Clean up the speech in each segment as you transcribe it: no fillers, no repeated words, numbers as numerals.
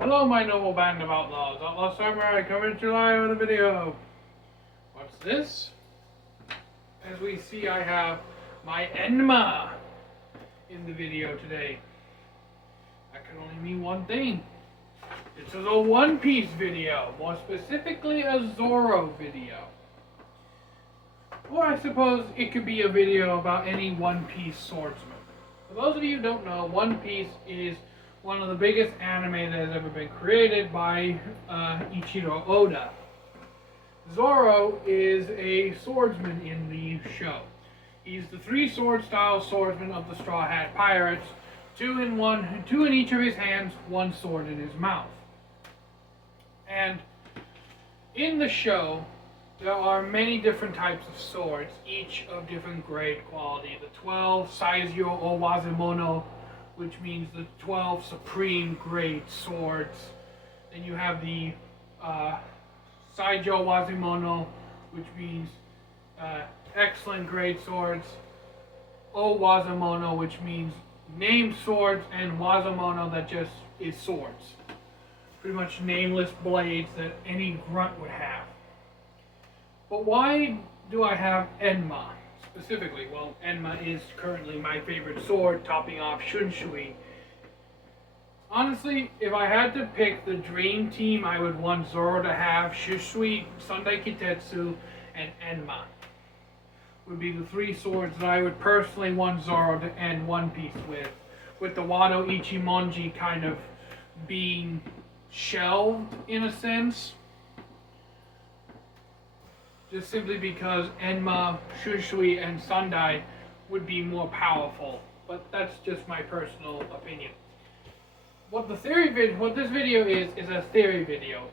Hello, my noble band of outlaws. Outlaw Samurai coming to you live with a video. What's this? As we see, I have my Enma in the video today. That can only mean one thing. This is a One Piece video, more specifically a Zoro video. Or I suppose it could be a video about any One Piece swordsman. For those of you who don't know, One Piece is one of the biggest anime that has ever been created by Ichiro Oda. Zoro is a swordsman in the show. He's the three-sword style swordsman of the Straw Hat Pirates, two in each of his hands, one sword in his mouth. And in the show, there are many different types of swords, each of different grade quality. The 12 Saizyo o Wazemono, which means the 12 supreme grade swords. Then you have the Saijo Wazemono, which means excellent grade swords. O Wazemono, which means named swords, and Wazemono, that just is swords. Pretty much nameless blades that any grunt would have. But why do I have Enma specifically? Well, Enma is currently my favorite sword, topping off Shunshui. Honestly, if I had to pick the dream team, I would want Zoro to have Shunshui, Sundai Kitetsu, and Enma. Would be the three swords that I would personally want Zoro to end One Piece with the Wado Ichimonji kind of being shelved in a sense. Just simply because Enma, Shunshui, and Sundai would be more powerful. But that's just my personal opinion. What this video is a theory video.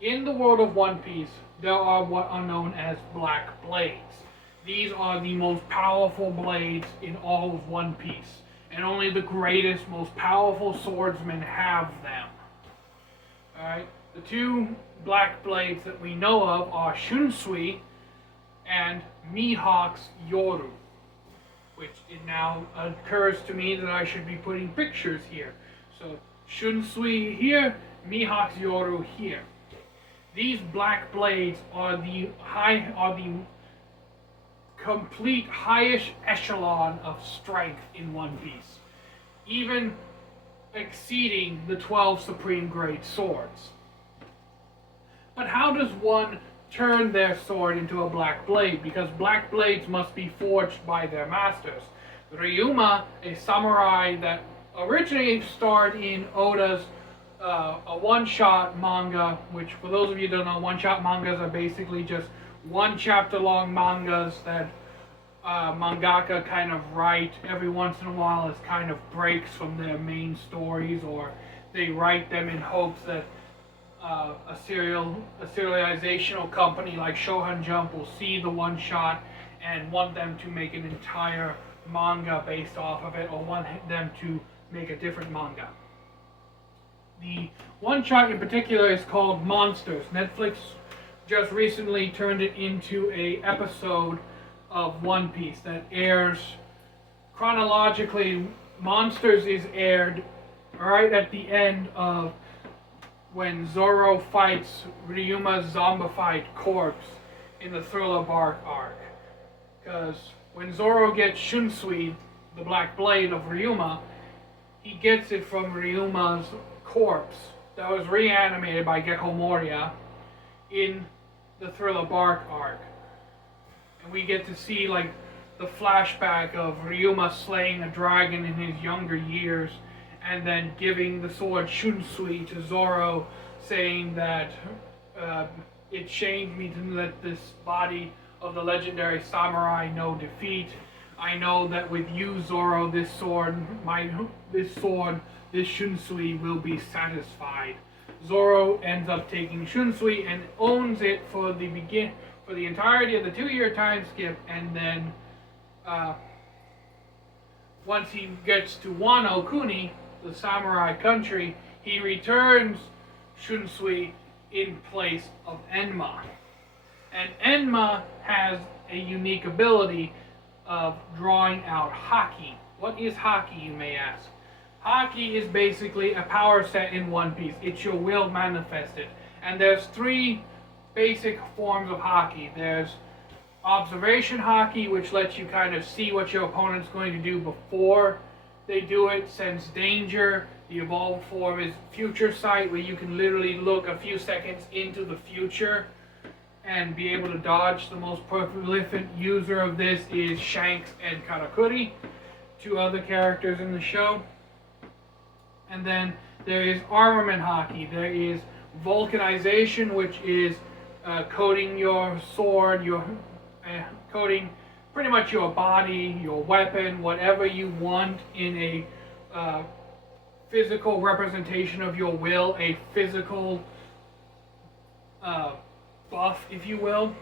In the world of One Piece, there are what are known as black blades. These are the most powerful blades in all of One Piece. And only the greatest, most powerful swordsmen have them. Alright? The two black blades that we know of are Shunsui and Mihawk's Yoru, which it now occurs to me that I should be putting pictures here. So Shunsui here, Mihawk's Yoru here. These black blades are the complete highest echelon of strength in One Piece, even exceeding the 12 supreme grade swords. But how does one turn their sword into a black blade? Because black blades must be forged by their masters. Ryuma, a samurai that originally starred in Oda's a one-shot manga, which for those of you who don't know, one-shot mangas are basically just one chapter long mangas that mangaka kind of write every once in a while as kind of breaks from their main stories, or they write them in hopes that a serializational company like Shonen Jump will see the one shot and want them to make an entire manga based off of it, or want them to make a different manga. The one shot in particular is called Monsters. Netflix just recently turned it into a episode of One Piece that airs chronologically. Monsters is aired right at the end of when Zoro fights Ryuma's zombified corpse in the Thriller Bark arc. Because when Zoro gets Shunsui, the black blade of Ryuma, he gets it from Ryuma's corpse that was reanimated by Gecko Moria in the Thriller Bark arc. And we get to see like the flashback of Ryuma slaying a dragon in his younger years, and then giving the sword Shunsui to Zoro, saying that it shamed me to let this body of the legendary samurai know defeat. I know that with you, Zoro, this Shunsui will be satisfied. Zoro ends up taking Shunsui and owns it for the entirety of the 2-year time skip, and then once he gets to Wano Kuni, the samurai country, he returns Shunsui in place of Enma. And Enma has a unique ability of drawing out haki. What is haki, you may ask? Haki is basically a power set in One Piece. It's your will manifested. And there's three basic forms of Haki. There's observation Haki, which lets you kind of see what your opponent's going to do before they do it, sense danger. The evolved form is future sight, where you can literally look a few seconds into the future and be able to dodge. The most prolific user of this is Shanks and Karakuri, two other characters in the show. And then there is armament Haki. There is vulcanization, which is coating your sword, coating pretty much your body, your weapon, whatever you want in a physical representation of your will, a physical buff, if you will,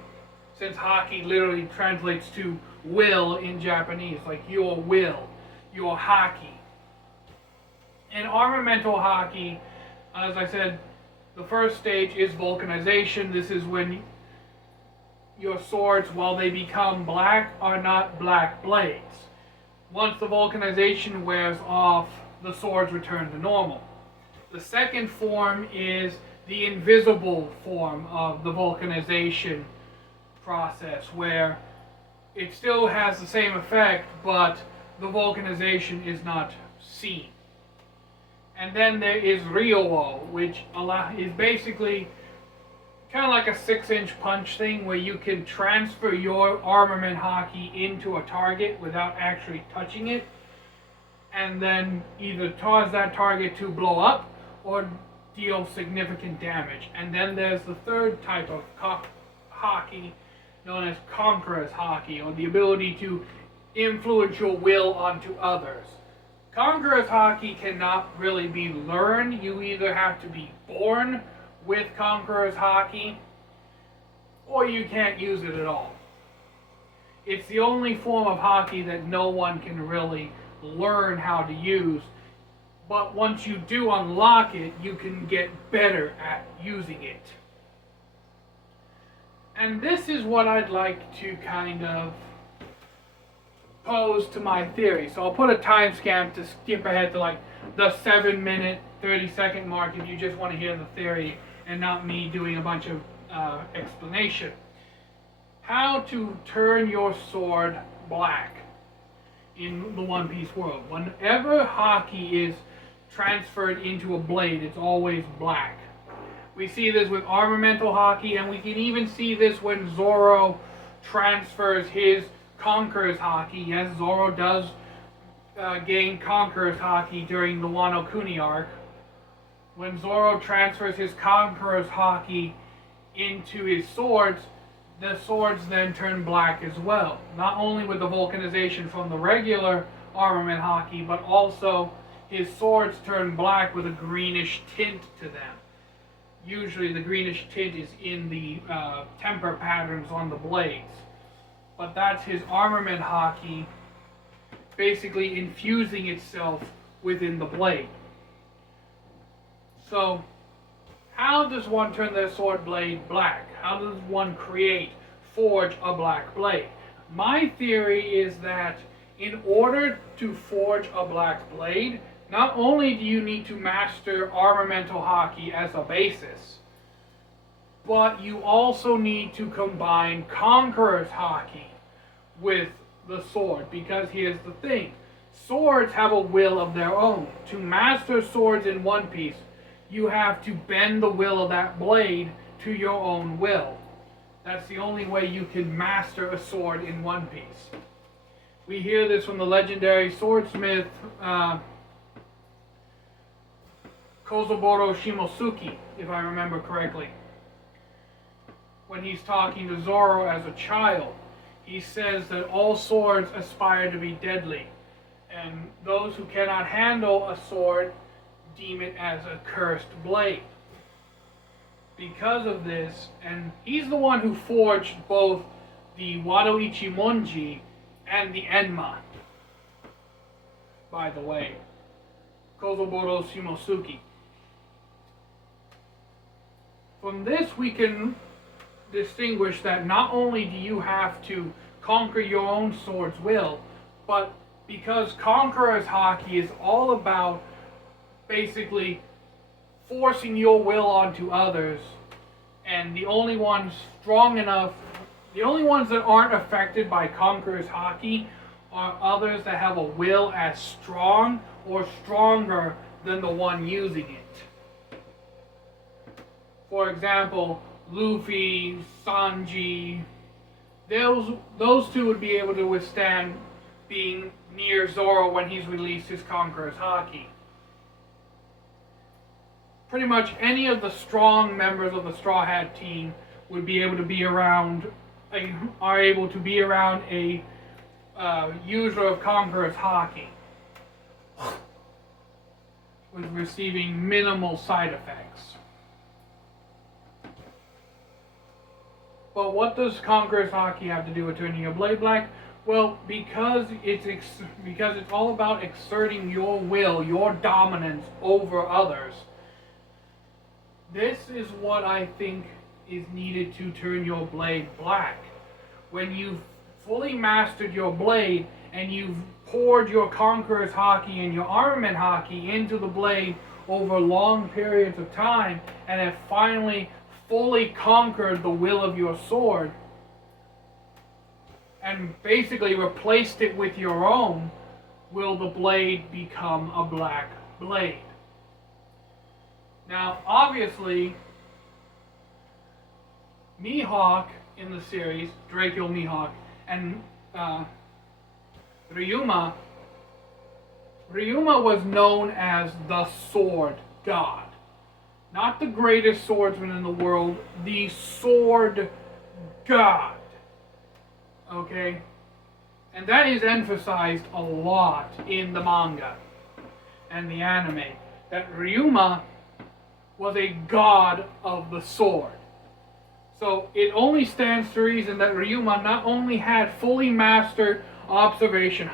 since Haki literally translates to will in Japanese, like your will, your Haki. In armamental Haki, as I said, the first stage is vulcanization. This is when your swords, while they become black, are not black blades. Once the vulcanization wears off, the swords return to normal. The second form is the invisible form of the vulcanization process, where it still has the same effect, but the vulcanization is not seen. And then there is Ryo, which is basically kind of like a 6-inch punch thing, where you can transfer your armament Haki into a target without actually touching it, and then either cause that target to blow up or deal significant damage. And then there's the third type of Haki, known as Conqueror's Haki, or the ability to influence your will onto others. Conqueror's Haki cannot really be learned. You either have to be born with Conqueror's Haki, or you can't use it at all. It's the only form of Haki that no one can really learn how to use, but once you do unlock it, you can get better at using it. And this is what I'd like to kind of pose to my theory. So I'll put a timestamp to skip ahead to like the 7-minute, 30-second mark if you just want to hear the theory and not me doing a bunch of explanation. How to turn your sword black in the One Piece world. Whenever Haki is transferred into a blade, it's always black. We see this with armamental Haki, and we can even see this when Zoro transfers his Conqueror's Haki. Yes, Zoro does gain Conqueror's Haki during the Wano Kuni arc. When Zoro transfers his Conqueror's Haki into his swords, the swords then turn black as well. Not only with the vulcanization from the regular armament Haki, but also his swords turn black with a greenish tint to them. Usually the greenish tint is in the temper patterns on the blades. But that's his armament Haki basically infusing itself within the blade. So, how does one turn their sword blade black? How does one forge a black blade? My theory is that in order to forge a black blade, not only do you need to master armamental Haki as a basis, but you also need to combine Conqueror's Haki with the sword, because here's the thing. Swords have a will of their own. To master swords in One Piece, you have to bend the will of that blade to your own will. That's the only way you can master a sword in One Piece. We hear this from the legendary swordsmith Kozoboro Shimosuke, if I remember correctly. When he's talking to Zoro as a child, he says that all swords aspire to be deadly, and those who cannot handle a sword deem it as a cursed blade. Because of this, and he's the one who forged both the Wado Ichimonji and the Enma, by the way, Kozoboro Shimosuke. From this we can distinguish that not only do you have to conquer your own sword's will, but because Conqueror's Haki is all about basically forcing your will onto others, and the only ones strong enough, the only ones that aren't affected by Conqueror's Haki are others that have a will as strong or stronger than the one using it. For example, Luffy, Sanji, those two would be able to withstand being near Zoro when he's released his Conqueror's Haki. Pretty much any of the strong members of the Straw Hat team would be able to be around a user of Conqueror's Haki, with receiving minimal side effects. But what does Conqueror's Haki have to do with turning your blade black? Well, because it's all about exerting your will, your dominance over others. This is what I think is needed to turn your blade black. When you've fully mastered your blade and you've poured your Conqueror's Haki and your Armament Haki into the blade over long periods of time and have finally fully conquered the will of your sword and basically replaced it with your own, will the blade become a black blade. Now, obviously, Mihawk in the series, Draco Mihawk, and Ryuma was known as the Sword God. Not the greatest swordsman in the world, the Sword God. Okay? And that is emphasized a lot in the manga and the anime, that Ryuma was a god of the sword. So it only stands to reason that Ryuma not only had fully mastered observation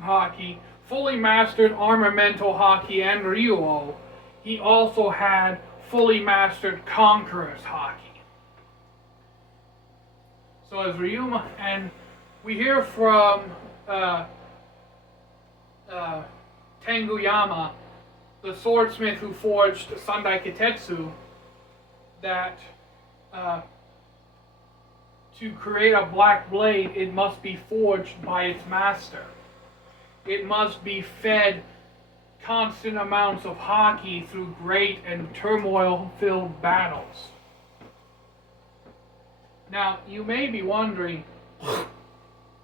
haki, fully mastered armamental haki and Ryuo, he also had fully mastered Conqueror's Haki. So as Ryuma, and we hear from Tenguyama, the swordsmith who forged Sandai Kitetsu, that to create a black blade, it must be forged by its master. It must be fed constant amounts of haki through great and turmoil-filled battles. Now, you may be wondering,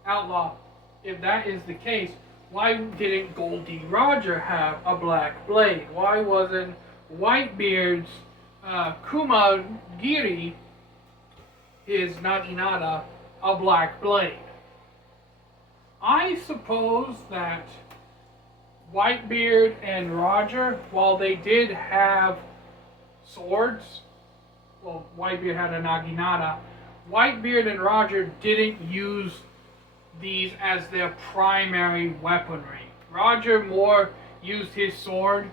Outlaw, if that is the case, why didn't Goldie Roger have a black blade? Why wasn't Whitebeard's Kumagiri, his Naginata, a black blade? I suppose that Whitebeard and Roger, while they did have swords, well, Whitebeard had a Naginata, Whitebeard and Roger didn't use these as their primary weaponry. Roger more used his sword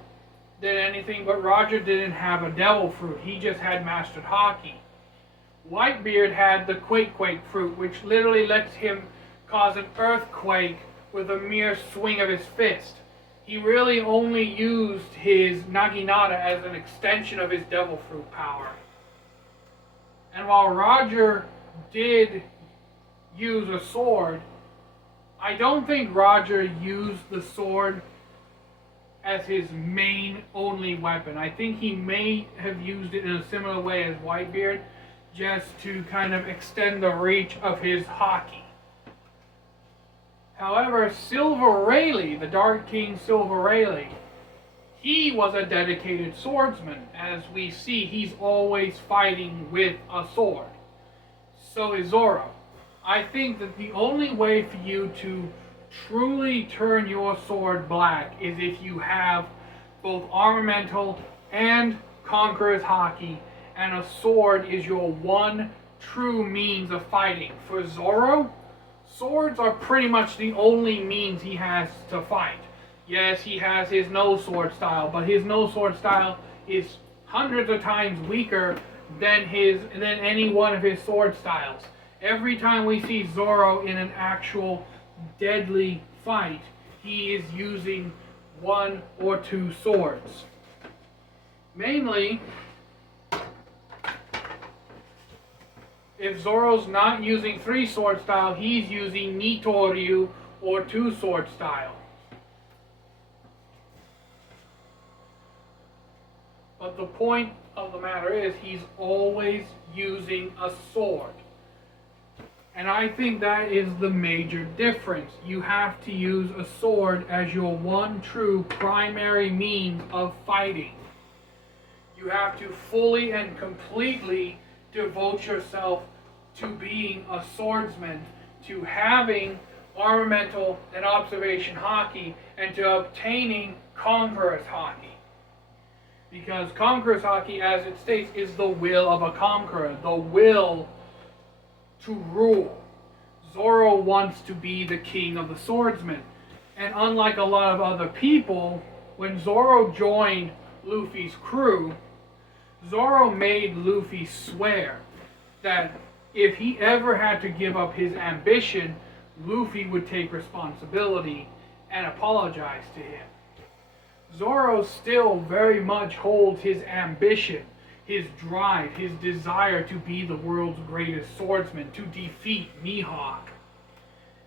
than anything, but Roger didn't have a devil fruit. He just had mastered haki. Whitebeard had the Quake fruit, which literally lets him cause an earthquake with a mere swing of his fist. He really only used his Naginata as an extension of his devil fruit power. And while Roger did use a sword, I don't think Roger used the sword as his main only weapon. I think he may have used it in a similar way as Whitebeard, just to kind of extend the reach of his haki. However, Silver Rayleigh, the Dark King Silver Rayleigh, he was a dedicated swordsman. As we see, he's always fighting with a sword. So is Zoro. I think that the only way for you to truly turn your sword black is if you have both armamental and Conqueror's Haki, and a sword is your one true means of fighting. For Zoro, swords are pretty much the only means he has to fight. Yes, he has his no-sword style, but his no-sword style is hundreds of times weaker than any one of his sword styles. Every time we see Zoro in an actual deadly fight, he is using one or two swords. Mainly, if Zoro's not using 3-sword style, he's using Nitoryu or 2-sword style. But the point of the matter is he's always using a sword. And I think that is the major difference. You have to use a sword as your one true primary means of fighting. You have to fully and completely devote yourself to being a swordsman, to having ornamental and observation haki, and to obtaining conqueror's haki. Because conqueror's haki, as it states, is the will of a conqueror, the will to rule. Zoro wants to be the king of the swordsmen. And unlike a lot of other people, when Zoro joined Luffy's crew, Zoro made Luffy swear that if he ever had to give up his ambition, Luffy would take responsibility and apologize to him. Zoro still very much holds his ambition, his drive, his desire to be the world's greatest swordsman, to defeat Mihawk.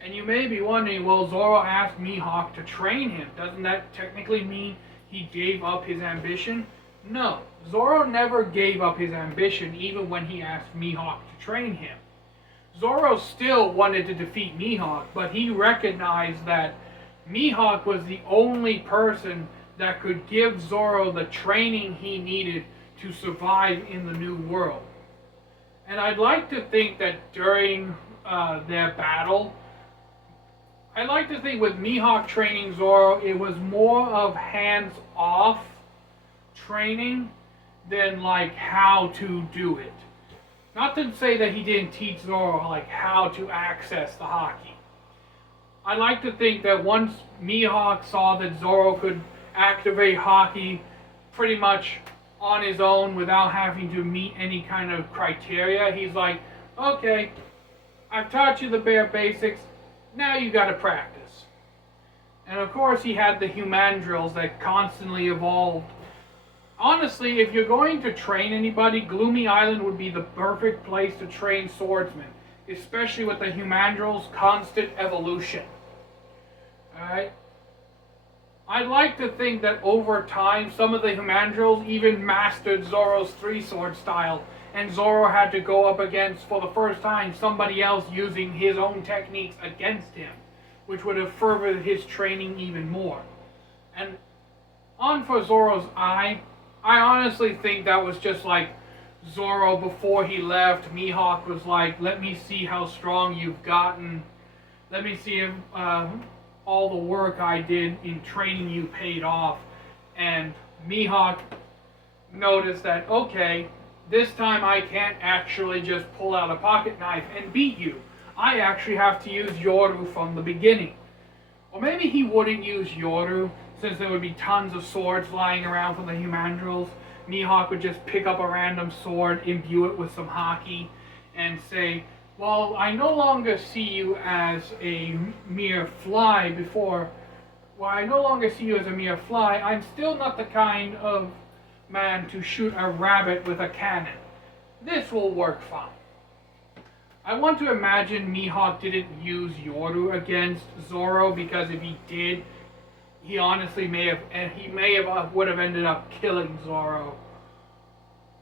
And you may be wondering, well, Zoro asked Mihawk to train him. Doesn't that technically mean he gave up his ambition? No, Zoro never gave up his ambition even when he asked Mihawk to train him. Zoro still wanted to defeat Mihawk, but he recognized that Mihawk was the only person that could give Zoro the training he needed to survive in the new world. And I'd like to think that during their battle, I'd like to think with Mihawk training Zoro, it was more of hands-off training than like how to do it. Not to say that he didn't teach Zoro like how to access the haki. I like to think that once Mihawk saw that Zoro could activate haki pretty much on his own without having to meet any kind of criteria, he's like, okay, I've taught you the bare basics, now you gotta practice. And of course he had the humandrills that constantly evolved. Honestly, if you're going to train anybody, Gloomy Island would be the perfect place to train swordsmen, especially with the humandrill's constant evolution. Alright? I'd like to think that over time, some of the humandrills even mastered Zoro's 3-sword style, and Zoro had to go up against, for the first time, somebody else using his own techniques against him, which would have furthered his training even more. And on for Zoro's eye, I honestly think that was just like Zoro before he left. Mihawk was like, let me see how strong you've gotten. Let me see if all the work I did in training you paid off. And Mihawk noticed that, okay, this time I can't actually just pull out a pocket knife and beat you. I actually have to use Yoru from the beginning. Or maybe he wouldn't use Yoru, since there would be tons of swords lying around from the humandrills. Mihawk would just pick up a random sword, imbue it with some haki, and say, well, I no longer see you as a mere fly before. Well, I no longer see you as a mere fly. I'm still not the kind of man to shoot a rabbit with a cannon. This will work fine. I want to imagine Mihawk didn't use Yoru against Zoro, because if he did, he honestly would have ended up killing Zoro.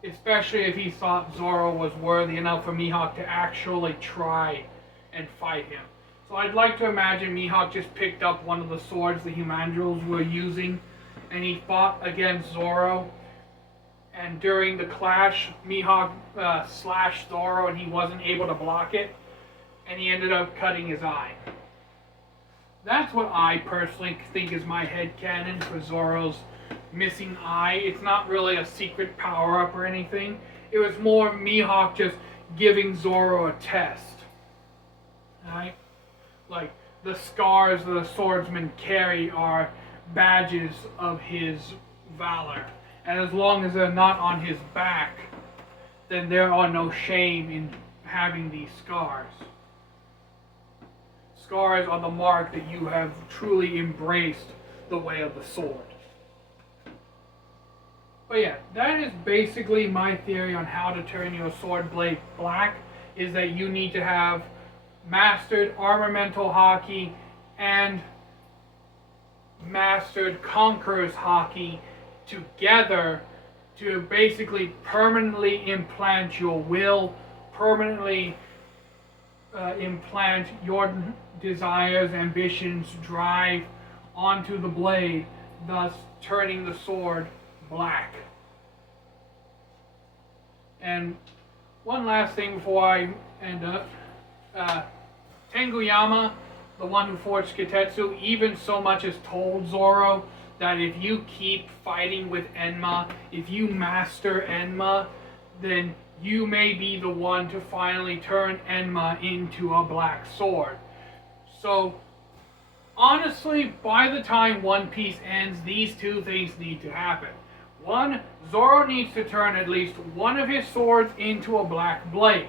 Especially if he thought Zoro was worthy enough for Mihawk to actually try and fight him. So I'd like to imagine Mihawk just picked up one of the swords the humandrills were using, and he fought against Zoro. And during the clash, Mihawk slashed Zoro and he wasn't able to block it, and he ended up cutting his eye. That's what I personally think is my headcanon for Zoro's missing eye. It's not really a secret power-up or anything. It was more Mihawk just giving Zoro a test. Right? Like, the scars the swordsmen carry are badges of his valor. And as long as they're not on his back, then there are no shame in having these scars. Scars are the mark that you have truly embraced the way of the sword. But yeah, that is basically my theory on how to turn your sword blade black, is that you need to have mastered armamental haki and mastered conqueror's haki together to basically permanently implant your will, permanently implant your desires, ambitions, drive onto the blade, thus turning the sword black. And one last thing before I end up. Tenguyama, the one who forged Kitetsu, even so much as told Zoro that if you keep fighting with Enma, if you master Enma, then you may be the one to finally turn Enma into a black sword. So, honestly, by the time One Piece ends, these two things need to happen. One, Zoro needs to turn at least one of his swords into a black blade.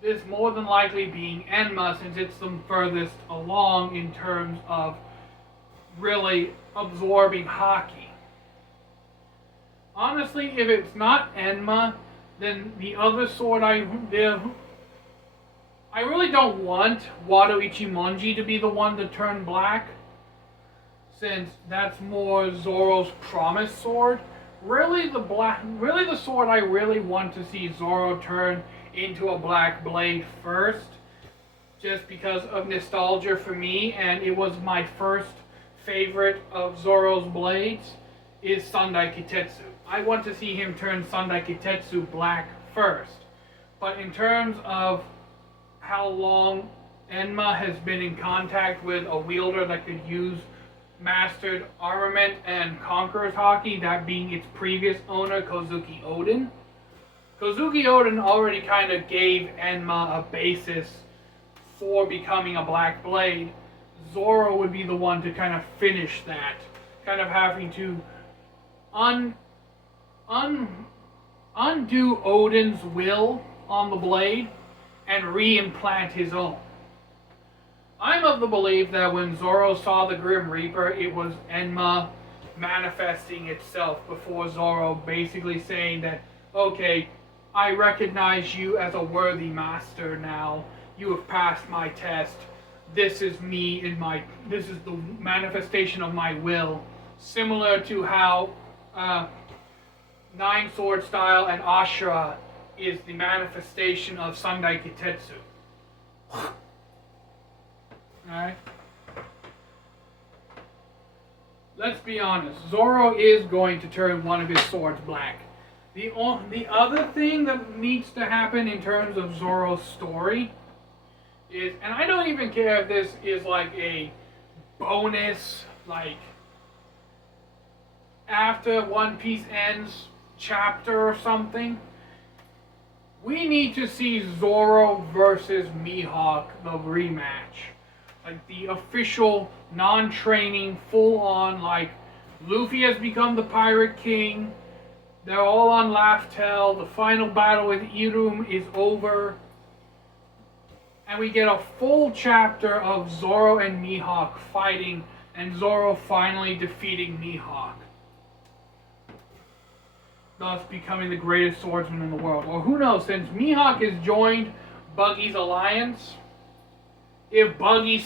This more than likely being Enma, since it's the furthest along in terms of really absorbing haki. Honestly, if it's not Enma, then the other sword I really don't want Wado Ichimonji to be the one to turn black, since that's more Zoro's promise sword. Really the sword I really want to see Zoro turn into a black blade first, just because of nostalgia for me, and it was my first favorite of Zoro's blades, is Sandai Kitetsu. I want to see him turn Sandai Kitetsu black first. But in terms of how long Enma has been in contact with a wielder that could use mastered armament and conqueror's haki, that being its previous owner, Kozuki Oden. Kozuki Oden already kind of gave Enma a basis for becoming a black blade. Zoro would be the one to kind of finish that, kind of having to undo Oden's will on the blade and re-implant his own. I'm of the belief that when Zoro saw the Grim Reaper, it was Enma manifesting itself before Zoro basically saying that, okay, I recognize you as a worthy master now. You have passed my test. This is me this is the manifestation of my will. Similar to how Nine Sword Style and Ashura is the manifestation of Sandai Kitetsu. Alright? Let's be honest. Zoro is going to turn one of his swords black. The other thing that needs to happen in terms of Zoro's story is, and I don't even care if this is like a bonus, like after One Piece ends chapter or something. We need to see Zoro versus Mihawk, the rematch. Like the official, non-training, full-on, like, Luffy has become the Pirate King. They're all on Laugh Tale. The final battle with Irum is over. And we get a full chapter of Zoro and Mihawk fighting, and Zoro finally defeating Mihawk, thus becoming the greatest swordsman in the world. Or who knows, since Mihawk has joined Buggy's alliance, if Buggy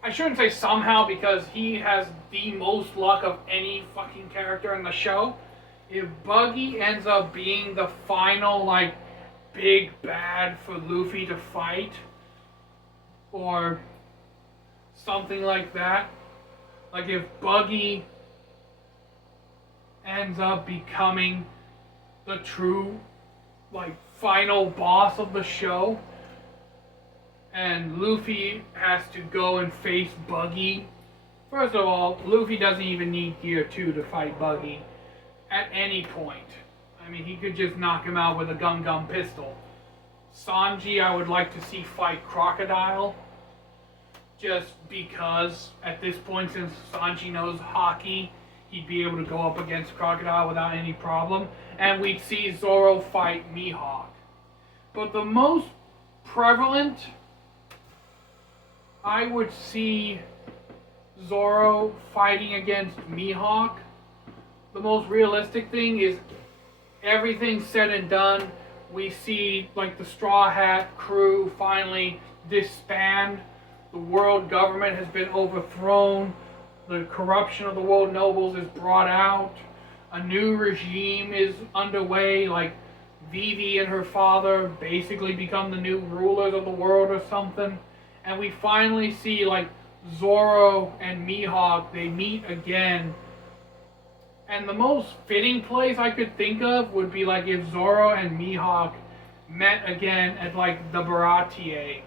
I shouldn't say somehow, because he has the most luck of any fucking character in the show. If Buggy ends up being the final, like, big bad for Luffy to fight, or something like that, like if Buggy ends up becoming the true, like, final boss of the show, and Luffy has to go and face Buggy. First of all, Luffy doesn't even need Gear 2 to fight Buggy at any point. I mean, he could just knock him out with a Gum Gum pistol. Sanji, I would like to see fight Crocodile, just because at this point, since Sanji knows Haki, he'd be able to go up against Crocodile without any problem. And we'd see Zoro fight Mihawk. But the most prevalent, I would see Zoro fighting against Mihawk, the most realistic thing is everything said and done, we see like the Straw Hat crew finally disband. The world government has been overthrown. The corruption of the world nobles is brought out. A new regime is underway, like Vivi and her father basically become the new rulers of the world or something. And we finally see like Zoro and Mihawk, they meet again. And the most fitting place I could think of would be like if Zoro and Mihawk met again at like the Baratier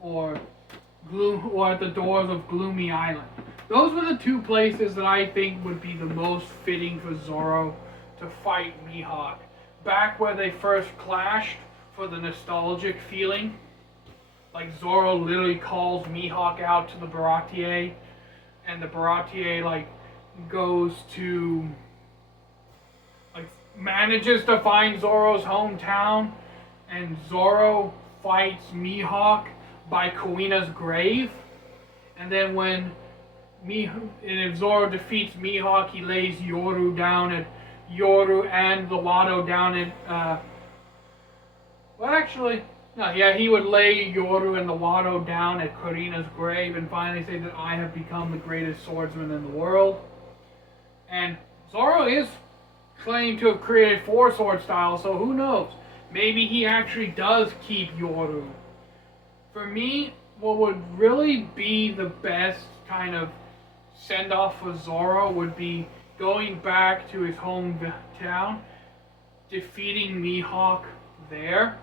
or at the doors of Gloomy Island. Those were the two places that I think would be the most fitting for Zoro to fight Mihawk. Back where they first clashed for the nostalgic feeling. Like Zoro literally calls Mihawk out to the Baratier, and the Baratier like goes to like manages to find Zoro's hometown, and Zoro fights Mihawk by Kuina's grave, and then if Zoro defeats Mihawk, he lays Yoru and the Wado down at he would lay Yoru and the Wado down at Kurina's grave and finally say that I have become the greatest swordsman in the world. And Zoro is claimed to have created 4 sword styles, so who knows? Maybe he actually does keep Yoru. For me, what would really be the best kind of send-off for Zoro would be going back to his hometown, defeating Mihawk there,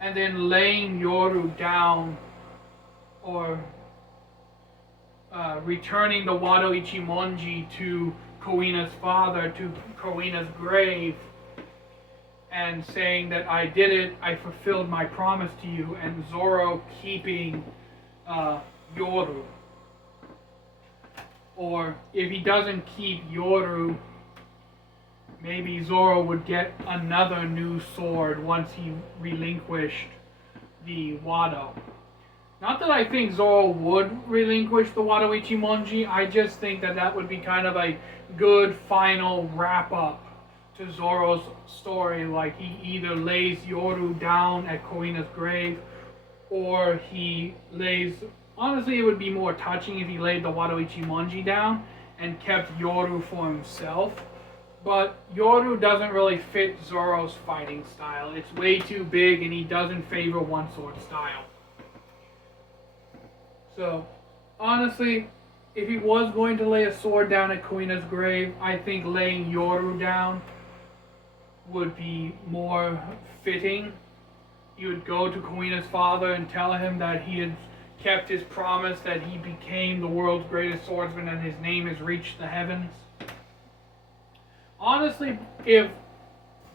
and then laying Yoru down, or returning the Wado Ichimonji to Kuina's father, to Kuina's grave, and saying that I did it, I fulfilled my promise to you, and Zoro keeping Yoru. Or if he doesn't keep Yoru, maybe Zoro would get another new sword once he relinquished the Wado. Not that I think Zoro would relinquish the Wado Ichimonji, I just think that that would be kind of a good final wrap-up to Zoro's story. Like he either lays Yoru down at Kuina's grave, or he lays... Honestly, it would be more touching if he laid the Wado Ichimonji down and kept Yoru for himself. But Yoru doesn't really fit Zoro's fighting style. It's way too big and he doesn't favor one sword style. So, honestly, if he was going to lay a sword down at Kuina's grave, I think laying Yoru down would be more fitting. He would go to Kuina's father and tell him that he had kept his promise, that he became the world's greatest swordsman and his name has reached the heavens. Honestly, if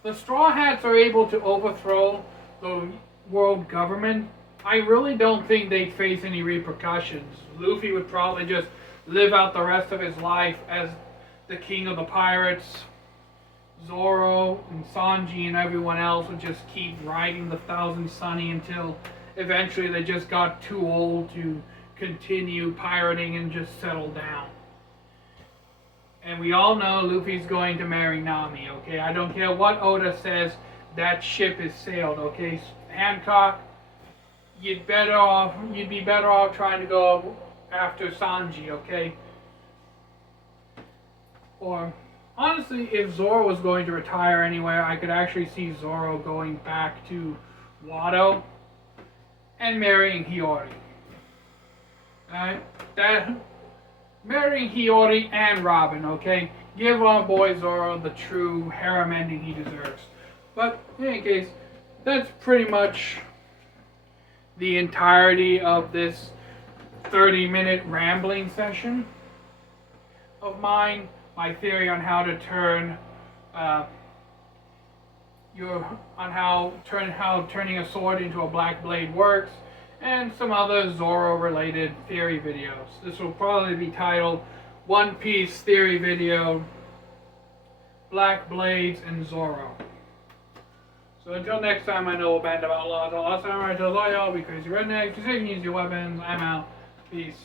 the Straw Hats are able to overthrow the world government, I really don't think they'd face any repercussions. Luffy would probably just live out the rest of his life as the king of the pirates. Zoro and Sanji and everyone else would just keep riding the Thousand Sunny until eventually they just got too old to continue pirating and just settle down. And we all know Luffy's going to marry Nami, okay? I don't care what Oda says, that ship is sailed, okay? Hancock, you'd be better off trying to go after Sanji, okay? Or, honestly, if Zoro was going to retire anywhere, I could actually see Zoro going back to Wado and marrying Hiyori. Alright? Marrying Hiyori and Robin, okay? Give our boy Zoro the true harem ending he deserves. But, in any case, that's pretty much the entirety of this 30-minute rambling session of mine. My theory on how to turn how turning a sword into a black blade works, and some other Zoro-related theory videos. This will probably be titled One Piece Theory Video, Black Blades and Zoro. So until next time, I know a band of outlaws. I'll also remember to loyal, be crazy rednecks, just use your weapons. I'm out. Peace.